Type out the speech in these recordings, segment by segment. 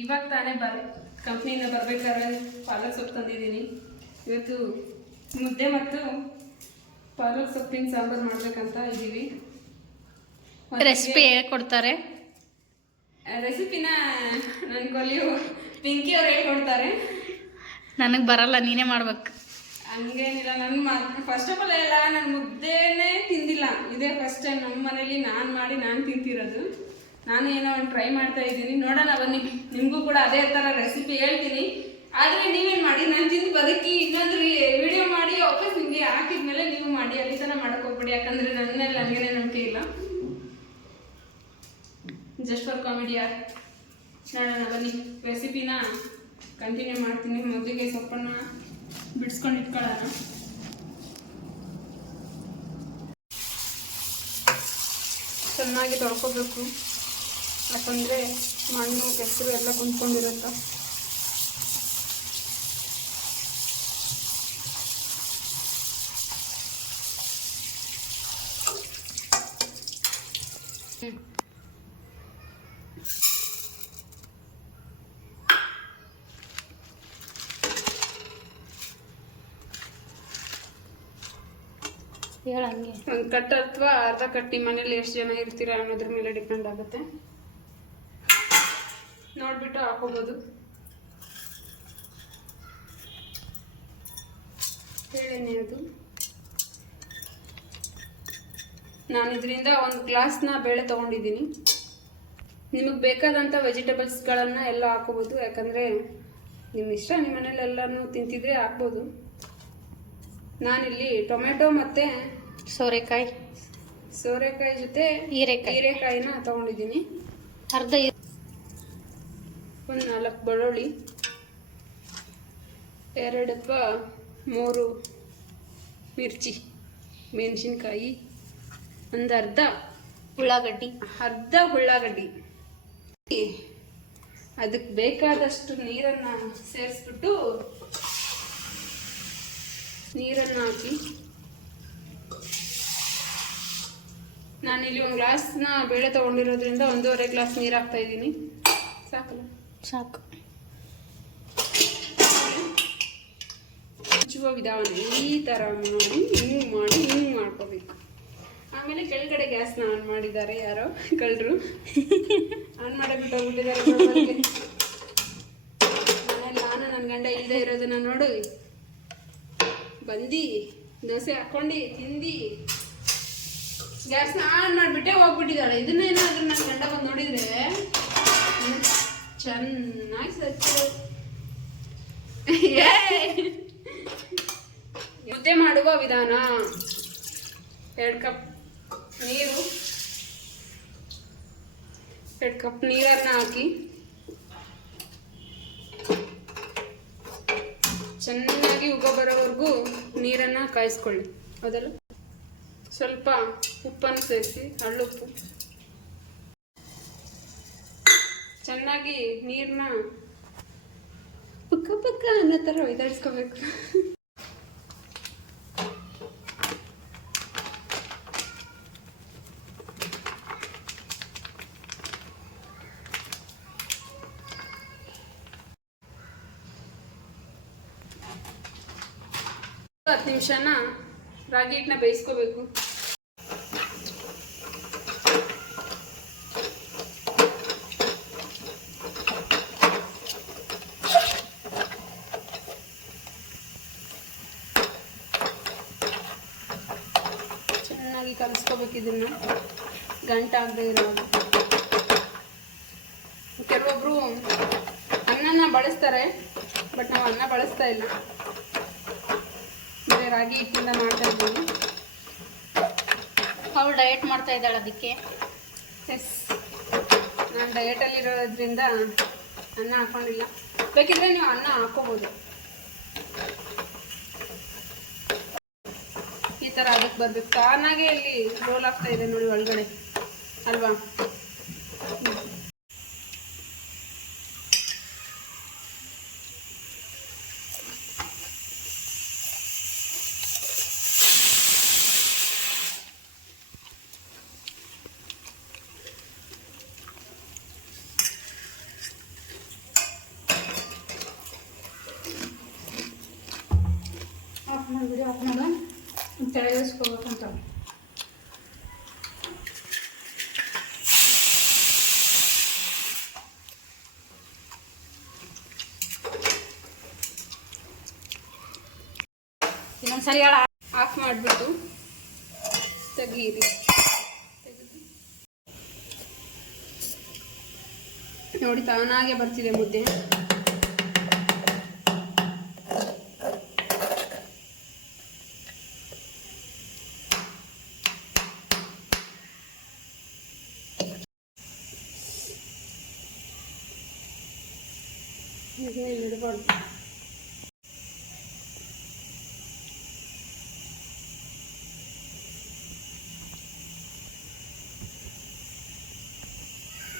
ಇವಾಗ ತಾನೇ ಕಂಪ್ನಿಯಿಂದ ಬರ್ಬೇಕಾದ್ರೆ ಪಾಲಕ್ ಸೊಪ್ಪು ತಂದಿದ್ದೀನಿ. ಇವತ್ತು ಮುದ್ದೆ ಮತ್ತು ಪಾಲಕ್ ಸೊಪ್ಪಿನ ಸಾಂಬಾರು ಮಾಡ್ಬೇಕಂತ ಇದ್ದೀವಿ. ರೆಸಿಪಿ ಹೇಳ್ಕೊಡ್ತಾರೆ. ರೆಸಿಪಿನ ನನ್ನ ಕೊಲಿಯು ಪಿಂಕಿ ಅವ್ರು ಹೇಳ್ಕೊಡ್ತಾರೆ. ನನಗೆ ಬರಲ್ಲ, ನೀನೇ ಮಾಡ್ಬೇಕು. ಹಂಗೇನಿಲ್ಲ, ನನ್ನ ಫಸ್ಟ್ ಆಫ್ ಆಲ್ ಎಲ್ಲ ನಾನು ಮುದ್ದೆನೇ ತಿಂದಿಲ್ಲ. ಇದೇ ಫಸ್ಟ್ ಟೈಮ್ ನಮ್ಮ ಮನೇಲಿ ನಾನು ಮಾಡಿ ನಾನು ತಿಂತಿರೋದು. ನಾನು ಏನೋ ಒಂದು ಟ್ರೈ ಮಾಡ್ತಾ ಇದ್ದೀನಿ, ನೋಡೋಣ ಬನ್ನಿ. ನಿಮಗೂ ಕೂಡ ಅದೇ ಥರ ರೆಸಿಪಿ ಹೇಳ್ತೀನಿ. ಆದರೆ ನೀವೇನು ಮಾಡಿ, ನಾನು ತಿಂದು ಬದುಕಿ ಇನ್ನೊಂದು ವಿಡಿಯೋ ಮಾಡಿ ವಾಪಸ್ ನಿಮಗೆ ಹಾಕಿದ್ಮೇಲೆ ನೀವು ಮಾಡಿ. ಅಲ್ಲಿ ತನಕ ಮಾಡೋಕೆ ಹೋಗ್ಬೇಡಿ, ಯಾಕಂದರೆ ನನ್ನ ಮೇಲೆ ನನಗೇನೆ ನಂಬಿಕೆ ಇಲ್ಲ. ಜಸ್ಟ್ ಫಾರ್ ಕಾಮಿಡಿಯಾ. ನೋಡೋಣ ಬನ್ನಿ, ರೆಸಿಪಿನ ಕಂಟಿನ್ಯೂ ಮಾಡ್ತೀನಿ. ಮೊದಲಿಗೆ ಸೊಪ್ಪನ್ನು ಬಿಡಿಸ್ಕೊಂಡು ಇಟ್ಕೊಳ್ಳೋಣ. ಚೆನ್ನಾಗಿ ತೊಳ್ಕೊಬೇಕು, ಯಾಕಂದರೆ ಮಣ್ಣು ಕೆಸರು ಎಲ್ಲ ಕುಂತ್ಕೊಂಡಿರುತ್ತೆ. ಹೇಳಂಗೆ ಒಂದು ಕಟ್ ಅಥವಾ ಅರ್ಧ ಕಟ್ಟಿ ಮನೇಲಿ ಎಷ್ಟು ಜನ ಇರ್ತೀರಾ ಅನ್ನೋದ್ರ ಮೇಲೆ ಡಿಪೆಂಡ್ ಆಗುತ್ತೆ. ನೋಡ್ಬಿಟ್ಟು ಹಾಕೋಬೋದು. ಹೇಳೇನೆ ಅದು. ನಾನು ಇದರಿಂದ ಒಂದು ಗ್ಲಾಸ್ನ ಬೇಳೆ ತೊಗೊಂಡಿದ್ದೀನಿ. ನಿಮಗೆ ಬೇಕಾದಂಥ ವೆಜಿಟೇಬಲ್ಸ್ಗಳನ್ನು ಎಲ್ಲ ಹಾಕೋಬೋದು, ಯಾಕಂದರೆ ನಿಮ್ಮ ಇಷ್ಟ. ನಿಮ್ಮ ಮನೇಲಿ ಎಲ್ಲನೂ ತಿಂತಿದ್ರೆ ಹಾಕ್ಬೋದು. ನಾನಿಲ್ಲಿ ಟೊಮೆಟೊ ಮತ್ತು ಸೋರೆಕಾಯಿ ಜೊತೆ ಹೀರೆಕಾಯಿನ ತೊಗೊಂಡಿದ್ದೀನಿ. ಅರ್ಧ ಒಂದು 4 ಬೆಳ್ಳುಳ್ಳಿ, 2 ಅಥವಾ 3 ಮಿರ್ಚಿ, ಮೆಣಸಿನ್ಕಾಯಿ, ಒಂದು ಅರ್ಧ ಉಳ್ಳಾಗಡ್ಡಿ. ಅದಕ್ಕೆ ಬೇಕಾದಷ್ಟು ನೀರನ್ನು ಸೇರಿಸ್ಬಿಟ್ಟು ನೀರನ್ನು ಹಾಕಿ, ನಾನಿಲ್ಲಿ ಒಂದು ಗ್ಲಾಸ್ನ ಬೇಳೆ ತೊಗೊಂಡಿರೋದ್ರಿಂದ 1.5 ಗ್ಲಾಸ್ ನೀರು ಹಾಕ್ತಾ ಇದ್ದೀನಿ. ಸಾಕಲ್ಲ? ಸಾಕು. ಮುಚ್ಚುವ ವಿಧಾನ ಈ ಥರ ಮಾಡಿ ಹಿಂಗೆ ಮಾಡ್ಕೋಬೇಕು. ಆಮೇಲೆ ಕೆಳಗಡೆ ಗ್ಯಾಸ್ನ ಆನ್ ಮಾಡಿದ್ದಾರೆ ಯಾರೋ ಕಳ್ಳರು. ಆನ್ ಮಾಡಿಬಿಟ್ಟು ಹೋಗ್ಬಿಟ್ಟಿದ್ದಾರೆ. ಮನೇಲಿ ನಾನು ನನ್ನ ಗಂಡ ಇಲ್ಲದೆ ಇರೋದನ್ನ ನೋಡು ಬಂದು ದೋಸೆ ಹಾಕ್ಕೊಂಡು ತಿಂದು ಗ್ಯಾಸ್ನ ಆನ್ ಮಾಡಿಬಿಟ್ಟೆ ಹೋಗ್ಬಿಟ್ಟಿದ್ದಾಳೆ. ಇದನ್ನೇನಾದ್ರೂ ನನ್ನ ಗಂಡ ಬಂದು ನೋಡಿದರೆ ಚೆನ್ನಾಗಿ ಮುದ್ದೆ ಮಾಡುವ ವಿಧಾನ. 2 ಕಪ್ ನೀರನ್ನು ಹಾಕಿ ಚೆನ್ನಾಗಿ ಉಗ ಬರೋವರೆಗೂ ನೀರನ್ನು ಕಾಯಿಸ್ಕೊಳ್ಳಿ. ಅದಲ್ಲ, ಸ್ವಲ್ಪ ಉಪ್ಪನ್ನು ಸೇರಿಸಿ, ಹಳ್ಳುಪ್ಪು. ಚೆನ್ನಾಗಿ ನೀರನ್ನ ಪಕ್ಕ ಅನ್ನೋ ಥರ ಒಯ್ದಾಡ್ಸ್ಕೋಬೇಕು. ಹತ್ತು ನಿಮಿಷನ ರಾಗಿ ಹಿಟ್ಟನ್ನ ಬೇಯಿಸ್ಕೋಬೇಕು. ಚೆನ್ನಾಗಿ ಕಲಿಸ್ಕೋಬೇಕು. ಇದನ್ನು ಗಂಟಾಗದೆ ಇರೋದು. ಕೆಲವೊಬ್ರು ಅನ್ನನ ಬಳಸ್ತಾರೆ, ಬಟ್ ನಾವು ಅನ್ನ ಬಳಸ್ತಾ ಇಲ್ಲ. ರಾಗಿ ಹಿಟ್ಟಿಂದ ಮಾಡ್ತಾ ಇದ್ದೀನಿ. ಅವಳು ಡಯಟ್ ಮಾಡ್ತಾ ಇದ್ದಾಳೆ, ಅದಕ್ಕೆ. ಎಸ್, ನಾನು ಡಯಟಲ್ಲಿರೋದ್ರಿಂದ ಅನ್ನ ಹಾಕೊಂಡಿಲ್ಲ. ಬೇಕಿದ್ರೆ ನೀವು ಅನ್ನ ಹಾಕೋಬೋದು. ಈ ಥರ ಅದಕ್ಕೆ ಬರಬೇಕು. ತಾನಾಗೆ ಇಲ್ಲಿ ರೋಲ್ ಆಗ್ತಾ ಇದೆ ನೋಡಿ ಒಳಗಡೆ, ಅಲ್ವಾ? ಕಲಿಸ್ಕೋಬೇಕಂತ. ಇನ್ನೊಂದ್ಸರಿ ಆಫ್ ಮಾಡಿಬಿಟ್ಟು ತೆಗೀರಿ. ನೋಡಿ ತಾನಾಗೆ ಬರ್ತಿದೆ ಮುದ್ದೆ. ಇಡಬಾರ್ದು.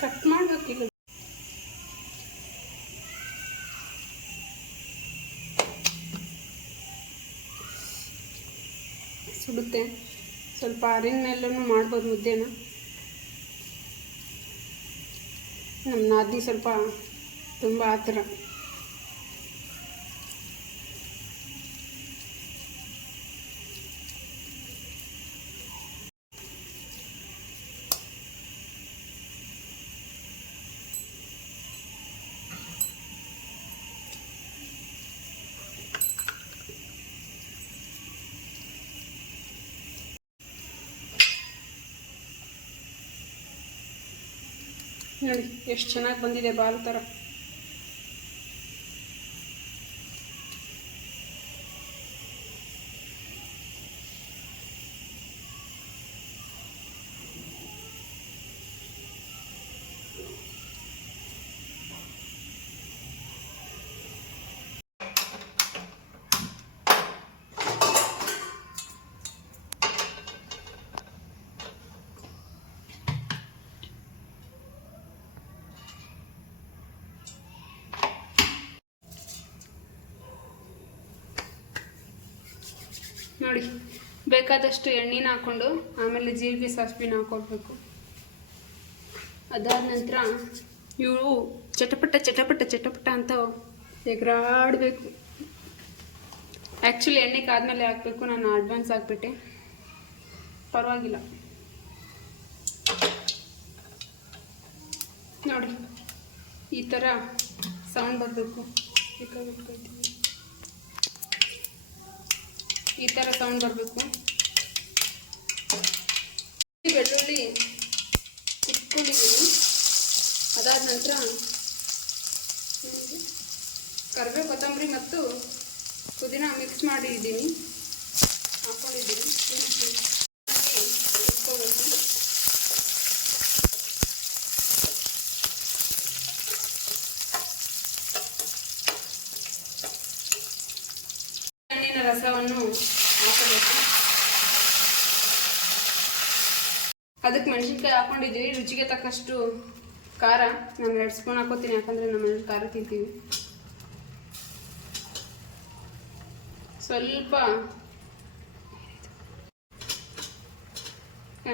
ಕಟ್ ಮಾಡಬೇಕಿಲ್ಲ. ಸುಡುತ್ತೆ. ಸ್ವಲ್ಪ ಆರಿನ ಮೇಲೂ ಮಾಡ್ಬೋದು ಮುದ್ದೆನ. ನಮ್ಮ ನಾದಿನಿ ಸ್ವಲ್ಪ ತುಂಬ ಆ ಥರ. ನೋಡಿ ಎಷ್ಟು ಚೆನ್ನಾಗಿ ಬಂದಿದೆ ಬಾಲ್ ಥರ. ನೋಡಿ ಬೇಕಾದಷ್ಟು ಎಣ್ಣೆನ ಹಾಕ್ಕೊಂಡು ಆಮೇಲೆ ಜೀರಿಗೆ ಸಾಸಿವೆನ ಹಾಕೊಳ್ಬೇಕು. ಅದಾದ ನಂತರ ಇವು ಚಟಪಟ ಚಟಪಟ ಚಟಪಟ ಅಂತ ಎಗರಾಡಬೇಕು. ಆ್ಯಕ್ಚುಲಿ ಎಣ್ಣೆಗೆ ಆದಮೇಲೆ ಹಾಕಬೇಕು, ನಾನು ಅಡ್ವಾನ್ಸ್ ಹಾಕ್ಬಿಟ್ಟೆ. ಪರವಾಗಿಲ್ಲ. ನೋಡಿ ಈ ಥರ ಸೌಂಡ್ ಬರಬೇಕು. ಈ ಥರ ಸೌಂಡ್ ಬರಬೇಕು. ಬೆಳ್ಳುಳ್ಳಿ ಇಟ್ಕೊಂಡಿದ್ದೀನಿ. ಅದಾದ ನಂತರ ಕರಿಬೇವು, ಕೊತ್ತಂಬರಿ ಮತ್ತು ಪುದೀನ ಮಿಕ್ಸ್ ಮಾಡಿದ್ದೀನಿ, ಹಾಕ್ಕೊಂಡಿದ್ದೀನಿ. ಇಟ್ಕೋಬೇಕು. ಹಣ್ಣಿನ ರಸವನ್ನು ಹಾಕಬೇಕು. ಅದಕ್ಕೆ ಮೆಣಸಿನ್ಕಾಯಿ ಹಾಕ್ಕೊಂಡಿದ್ದೀವಿ. ರುಚಿಗೆ ತಕ್ಕಷ್ಟು ಖಾರ ನಾನು 2 ಸ್ಪೂನ್ ಹಾಕೋತೀನಿ, ಯಾಕಂದರೆ ನಮ್ಮ ಮನೇಲಿ ಖಾರ ತಿಂತೀವಿ. ಸ್ವಲ್ಪ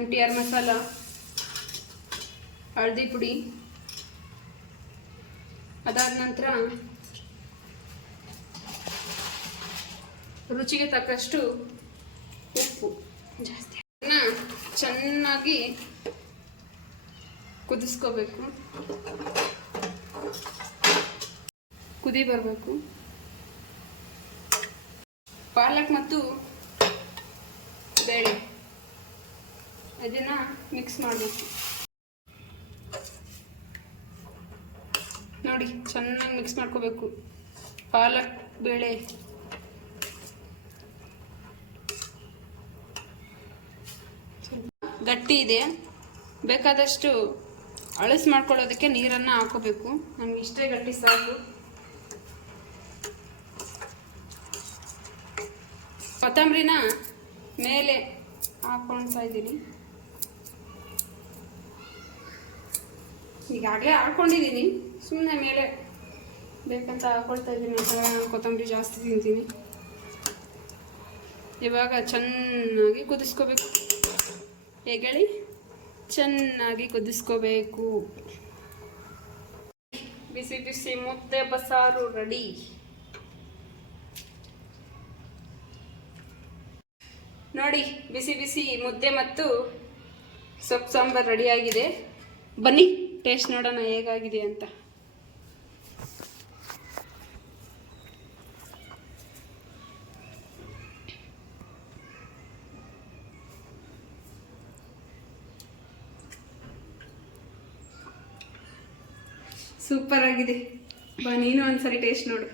MTR ಮಸಾಲ, ಹಳದಿ ಪುಡಿ. ಅದಾದ ನಂತರ ರುಚಿಗೆ ತಕ್ಕಷ್ಟು ಉಪ್ಪು ಜಾಸ್ತಿ. ಚೆನ್ನಾಗಿ ಕುದಿಸ್ಕೋಬೇಕು. ಕುದಿ ಬರಬೇಕು. ಪಾಲಕ್ ಮತ್ತು ಬೇಳೆ ಅದನ್ನು ಮಿಕ್ಸ್ ಮಾಡಬೇಕು. ನೋಡಿ ಚೆನ್ನಾಗಿ ಮಿಕ್ಸ್ ಮಾಡ್ಕೋಬೇಕು. ಪಾಲಕ್ ಬೇಳೆ ಗಟ್ಟಿ ಇದೆ, ಬೇಕಾದಷ್ಟು ಅಳಸು ಮಾಡ್ಕೊಳ್ಳೋದಕ್ಕೆ ನೀರನ್ನು ಹಾಕೋಬೇಕು. ನಮ್ಗೆ ಇಷ್ಟೇ ಗಟ್ಟಿ ಸಾಕು. ಕೊತ್ತಂಬರಿನ ಮೇಲೆ ಹಾಕ್ಕೊಳ್ತಾ ಇದ್ದೀನಿ. ಈಗಾಗಲೇ ಹಾಕ್ಕೊಂಡಿದ್ದೀನಿ, ಸುಮ್ಮನೆ ಮೇಲೆ ಬೇಕಂತ ಹಾಕ್ಕೊಳ್ತಾ ಇದ್ದೀನಿ. ಯಾಕಂದರೆ ನಾನು ಕೊತ್ತಂಬರಿ ಜಾಸ್ತಿ ತಿಂತೀನಿ. ಇವಾಗ ಚೆನ್ನಾಗಿ ಕುದಿಸ್ಕೋಬೇಕು. ಹೇಳಿ ಚೆನ್ನಾಗಿ ಕುದಿಸ್ಕೋಬೇಕು. ಬಿಸಿ ಬಿಸಿ ಮುದ್ದೆ ಬಸಾರು ರೆಡಿ. ನೋಡಿ ಬಿಸಿ ಬಿಸಿ ಮುದ್ದೆ ಮತ್ತು ಸೊಪ್ಪು ಸಾಂಬಾರು ರೆಡಿಯಾಗಿದೆ. ಬನ್ನಿ ಟೇಸ್ಟ್ ನೋಡೋಣ ಹೇಗಾಗಿದೆ ಅಂತ. ಸೂಪರ್ ಆಗಿದೆ. ಬಾ ನೀನು ಒಂದ್ಸರಿ ಟೇಸ್ಟ್ ನೋಡು.